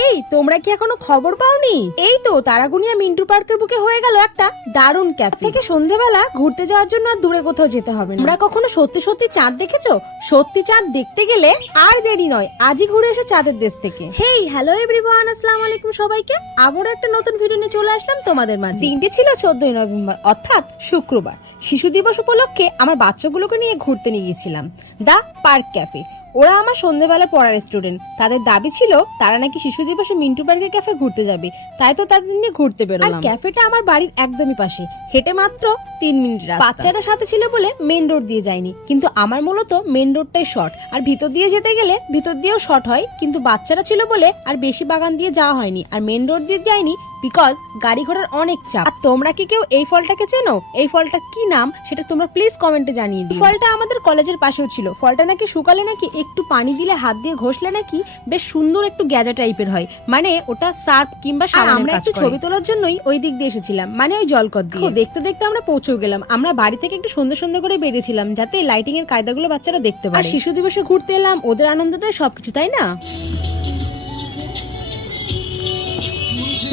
এই, তোমরা কি এখনও খবর পাওনি? এই তো, তারাগুনিয়া মিন্টু পার্কের বুকে হয়ে গেল একটা দারুণ ক্যাফে। থেকে সন্ধেবেলা ঘুরতে যাওয়ার জন্য আর দূরে কোথাও যেতে হবে না। তোমরা কখনো সত্যি সত্যি চাঁদ দেখেছ? সত্যি চাঁদ দেখতে গেলে আর দেরি নয়, আজই ঘুরে এসো চাঁদের দেশ থেকে। হেই, হ্যালো এভরিওয়ান, আসসালামু আলাইকুম সবাইকে। আবারও একটা নতুন ভিডিও নিয়ে চলে আসলাম তোমাদের মাঝে। দিনটি ছিল চোদ্দই নভেম্বর, অর্থাৎ শুক্রবার। শিশু দিবস উপলক্ষে আমার বাচ্চাগুলোকে নিয়ে ঘুরতে নিয়ে গিয়েছিলাম। The park cafe. ওরা আমার সন্ধ্যেবেলা পড়ার স্টুডেন্ট তাদের দাবি ছিল তারা নাকি শিশু দিবসে মিন্টু পার্কের ক্যাফে ঘুরতে যাবে। তাই তো তাদের নিয়ে ঘুরতে বেরোলাম। আর ক্যাফেটা আমার বাড়ির একদমই পাশে। হেঁটে মাত্র তিন মিনিট রাস্তা। বাচ্চারা সাথে ছিল বলে মেন রোড দিয়ে যায়নি। কিন্তু আমার মূলত মেন রোডটাই শর্ট আর ভিতর দিয়ে যেতে গেলে ভিতর দিয়েও শর্ট হয়। কিন্তু বাচ্চারা ছিল বলে আর বেশি বাগান দিয়ে যাওয়া হয়নি। আর মেন রোড দিয়ে যায়নি বিকজ গাড়ি ঘোড়ার অনেক চাপ। আর তোমরা কি কেউ এই ফলটাকে চেনো? এই ফলটা কি নাম? সেটা তোমরা প্লিজ কমেন্টে জানিয়ে দিও। ফলটা আমাদের কলেজের পাশেও ছিল। ফলটা নাকি শুকালে নাকি একটু পানি দিলে হাত দিয়ে ঘষলে নাকি বেশ সুন্দর একটু গ্যাজা টাইপের হয়। মানে ওটা সার্ফ কিংবা আমরা একটু ছবি তোলার জন্যই ওই দিক দিয়ে এসেছিলাম মানে ওই জলকর দিয়ে। দেখতে দেখতে আমরা পৌঁছেও গেলাম। আমরা বাড়ি থেকে একটু সন্ধ্যে সন্ধ্যে করে বেরিয়েছিলাম যাতে লাইটিং এর কায়দাগুলো বাচ্চারা দেখতে পারে। আর শিশু দিবসে ঘুরতে এলাম ওদের আনন্দটাই সবকিছু তাই না?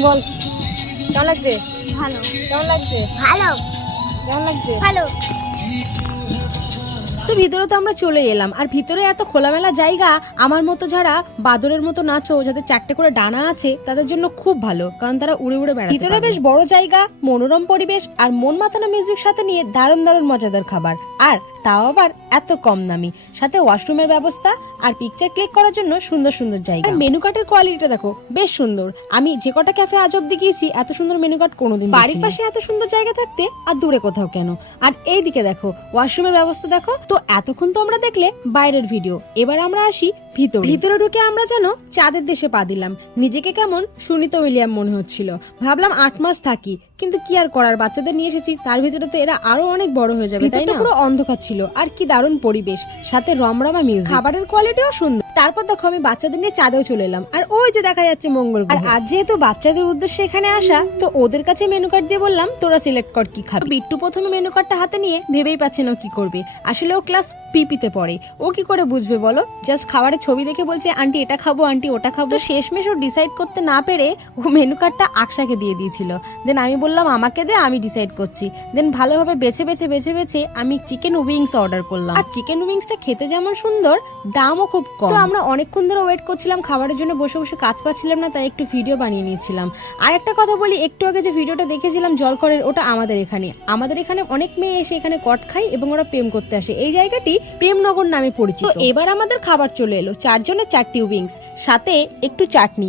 বল। কেমন লাগছে? ভালো। কেমন লাগছে? ভালো। কেমন লাগছে? ভালো। তো ভিতরে তো আমরা চলে এলাম। আর ভিতরে এত খোলামেলা জায়গা আমার মতো যারা বাদরের মতো নাচো যাদের চারটে করে ডানা আছে তাদের জন্য খুব ভালো। কারণ তারা উড়ে উড়ে বেড়ায় ভিতরে বেশ বড় জায়গা মনোরম পরিবেশ আর মন মাতানো মিউজিক সাথে নিয়ে দারুণ দারুণ মজাদার খাবার। আর তাও আবার এত কম দামি। সাথে ওয়াশরুমের ব্যবস্থা আর পিকচার ক্লিক করার জন্য সুন্দর সুন্দর জায়গা। মেনু কার্ডের কোয়ালিটিটা দেখো, বেশ সুন্দর। আমি যে কটা ক্যাফে আজ অব্দি গিয়েছি, এত সুন্দর মেনু কার্ড কোনোদিন বাড়ির পাশে এত সুন্দর জায়গা থাকতে আর দূরে কোথাও কেন? আর এই দিকে দেখো ওয়াশরুমের ব্যবস্থা দেখো, তো এতক্ষণ তো আমরা দেখলে বাইরের ভিডিও এবার আমরা আসি ভিতরে। ভিতরে ঢুকে আমরা যেন চাঁদের দেশে পা দিলাম। নিজেকে কেমন সুনিত উইলিয়াম মনে হচ্ছিল। ভাবলাম আট মাস থাকি কিন্তু কি আর করার? বাচ্চাদের নিয়ে এসেছি তার ভিতরে তো এরা আরও অনেক বড় হয়ে যাবে তাই না? পুরো অন্ধকার ছিল। আর কি দারুণ পরিবেশ। সাথে রমরমা মিউজিক খাবারের কোয়ালিটিও সুন্দর। তারপর দেখো আমি বাচ্চাদের নিয়ে চাঁদেও চলে এলাম। আর ওই যে দেখা যাচ্ছে মঙ্গল আর আজ যেহেতু বাচ্চাদের উদ্দেশ্যে এখানে আসা তো ওদের কাছে মেনু কার্ড দিয়ে বললাম তোরা সিলেক্ট কর কি খাবি? বিট্টু প্রথমে মেনু কার্ডটা হাতে নিয়ে ভেবেই পাচ্ছে না কি করবে। আসলে ও ক্লাস পিপিতে পড়ে। ও কি করে বুঝবে বলো? জাস্ট খাবারের ছবি দেখে বলছে আন্টি এটা খাব আন্টি ওটা খাব। তো শেষমেশ ও ডিসাইড করতে না পেরে ও মেনু কার্ডটা আকশাকে দিয়ে দিয়েছিল। দেন আমি বললাম আমাকে দে আমি ডিসাইড করছি। দেন ভালোভাবে বেছে বেছে বেছে বেছে আমি চিকেন উইংস অর্ডার করলাম। আর চিকেন উইংসটা খেতে যেমন সুন্দর দামও খুব কম। আমরা অনেকক্ষণ ধরে ওয়েট করছিলাম, খাবারের জন্য বসে বসে কাজ পাচ্ছিলাম না, তাই একটু ভিডিও বানিয়ে নিয়েছিলাম। আর একটা কথা বলি, একটু আগে যে ভিডিওটা দেখেছিলাম, জলকরের, ওটা আমাদের এখানে। আমাদের এখানে অনেক মেয়ে এসে এখানে কট খায় এবং ওরা প্রেম করতে আসে। এই জায়গাটি প্রেমনগর নামে পরিচিত। এবার আমাদের খাবার চলে এলো, চারজনের চারটি উইংস সাথে একটু চাটনি।